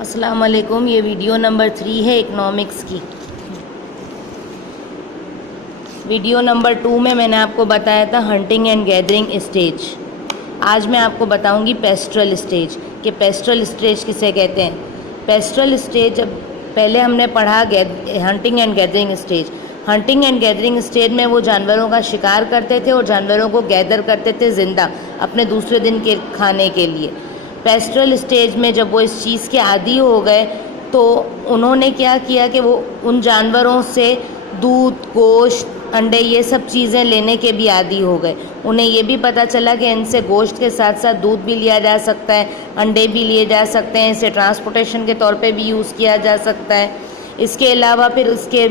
السلام علیکم. یہ ویڈیو نمبر 3 ہے اکنامکس کی. ویڈیو نمبر 2 میں نے آپ کو بتایا تھا ہنٹنگ اینڈ گیدرنگ اسٹیج. آج میں آپ کو بتاؤں گی پیسٹرل اسٹیج کہ پیسٹرل اسٹیج کسے کہتے ہیں. پیسٹرل اسٹیج جب پہلے ہم نے پڑھا hunting and gathering stage. Hunting and gathering stage میں وہ جانوروں کا شکار کرتے تھے اور جانوروں کو گیدر کرتے تھے زندہ اپنے دوسرے دن کے کھانے کے لیے. پیسٹرل اسٹیج میں جب وہ اس چیز کے عادی ہو گئے تو انہوں نے کیا کیا کہ وہ ان جانوروں سے دودھ، گوشت، انڈے یہ سب چیزیں لینے کے بھی عادی ہو گئے. انہیں یہ بھی پتہ چلا کہ ان سے گوشت کے ساتھ ساتھ دودھ بھی لیا جا سکتا ہے، انڈے بھی لیے جا سکتے ہیں، اسے ٹرانسپورٹیشن کے طور پہ بھی یوز کیا جا سکتا ہے. اس کے علاوہ پھر اس کے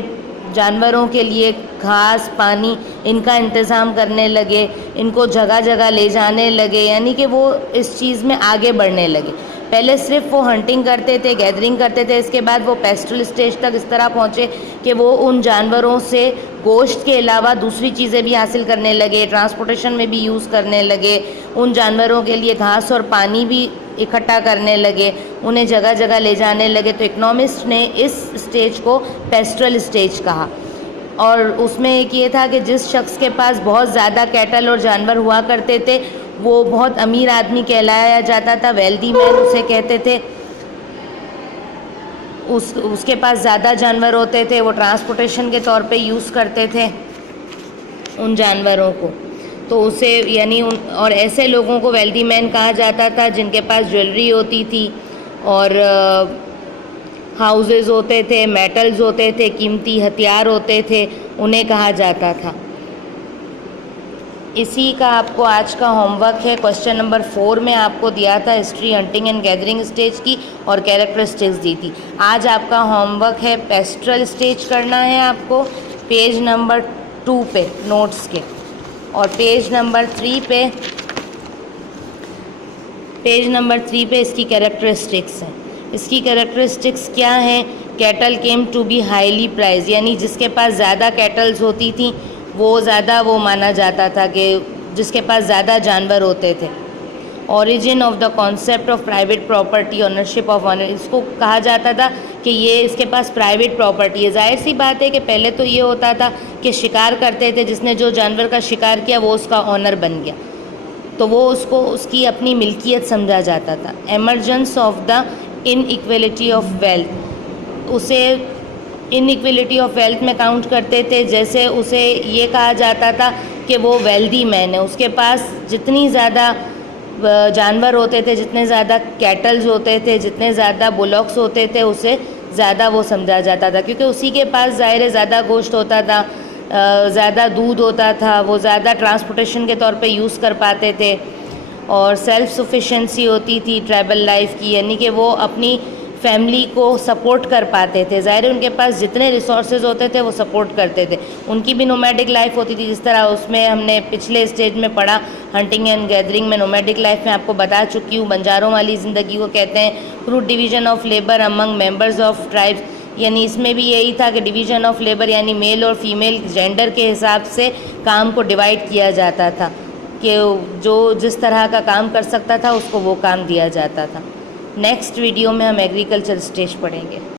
جانوروں کے لیے گھاس، پانی ان کا انتظام کرنے لگے، ان کو جگہ جگہ لے جانے لگے، یعنی کہ وہ اس چیز میں آگے بڑھنے لگے. پہلے صرف وہ ہنٹنگ کرتے تھے، گیدرنگ کرتے تھے. اس کے بعد وہ پیسٹرل اسٹیج تک اس طرح پہنچے کہ وہ ان جانوروں سے گوشت کے علاوہ دوسری چیزیں بھی حاصل کرنے لگے، ٹرانسپورٹیشن میں بھی یوز کرنے لگے، ان جانوروں کے لیے گھاس اور پانی بھی اکٹھا کرنے لگے، انہیں جگہ جگہ لے جانے لگے. تو اکنامسٹ نے اس اسٹیج کو پیسٹرل اسٹیج کہا. اور اس میں ایک یہ تھا کہ جس شخص کے پاس بہت زیادہ کیٹل اور جانور ہوا کرتے تھے وہ بہت امیر آدمی کہلایا جاتا تھا، ویلدی مین اسے کہتے تھے. اس کے پاس زیادہ جانور ہوتے تھے، وہ ٹرانسپورٹیشن کے طور پہ یوز کرتے تھے ان جانوروں کو. تو اسے یعنی اور ایسے لوگوں کو ویلدی مین کہا جاتا تھا جن کے پاس جویلری ہوتی تھی اور ہاؤزز ہوتے تھے، میٹلز ہوتے تھے، قیمتی ہتھیار ہوتے تھے، انہیں کہا جاتا تھا. اسی کا آپ کو آج کا ہوم ورک ہے. کوشچن نمبر 4 میں آپ کو دیا تھا history hunting and gathering stage کی اور کیریکٹرسٹکس دی تھی. آج آپ کا ہوم ورک ہے پیسٹرل اسٹیج کرنا ہے آپ کو پیج نمبر 2 پہ نوٹس کے، اور پیج نمبر 3 پہ اس کی کیریکٹرسٹکس ہیں. اس کی کیریکٹرسٹکس کیا ہیں؟ Cattle came to be highly prized, یعنی جس کے پاس زیادہ کیٹلز ہوتی تھیں وہ مانا جاتا تھا کہ جس کے پاس زیادہ جانور ہوتے تھے. Origin of the concept of private property, ownership of honour, اس کو کہا جاتا تھا کہ یہ اس کے پاس پرائیویٹ پراپرٹی ہے. ظاہر سی بات ہے کہ پہلے تو یہ ہوتا تھا کہ شکار کرتے تھے، جس نے جو جانور کا شکار کیا وہ اس کا آنر بن گیا، تو وہ اس کی اپنی ملکیت سمجھا جاتا تھا. Emergence of the in equality of wealth, اسے ان ایکویلٹی آف ویلتھ میں کاؤنٹ کرتے تھے. جیسے اسے یہ کہا جاتا تھا کہ وہ ویلدی مین ہے، اس کے پاس جتنی زیادہ جانور ہوتے تھے، جتنے زیادہ کیٹلز ہوتے تھے، جتنے زیادہ بلاکس ہوتے تھے، اسے زیادہ وہ سمجھا جاتا تھا، کیونکہ اسی کے پاس ظاہر زیادہ گوشت ہوتا تھا، زیادہ دودھ ہوتا تھا، وہ زیادہ ٹرانسپورٹیشن کے طور پہ یوز کر پاتے تھے، اور سیلف سفیشینسی ہوتی تھی ٹرائبل لائف کی، یعنی کہ وہ اپنی فیملی کو سپورٹ کر پاتے تھے. ظاہر ان کے پاس جتنے ریسورسز ہوتے تھے وہ سپورٹ کرتے تھے. ان کی بھی نومیڈک لائف ہوتی تھی، جس طرح اس میں ہم نے پچھلے اسٹیج میں پڑھا ہنٹنگ اینڈ گیدرنگ میں. نومیڈک لائف میں آپ کو بتا چکی ہوں، بنجاروں والی زندگی کو کہتے ہیں. Fruit division of labour Umang members of tribes, یعنی اس میں بھی یہی تھا کہ ڈویژن آف لیبر یعنی میل اور فیمیل جینڈر کے حساب سے کام کو ڈیوائڈ کیا جاتا تھا کہ جو جس طرح کا کام کر سکتا تھا اس کو وہ کام دیا جاتا تھا. نیکسٹ ویڈیو میں ہم ایگریکلچر اسٹیج پڑھیں گے.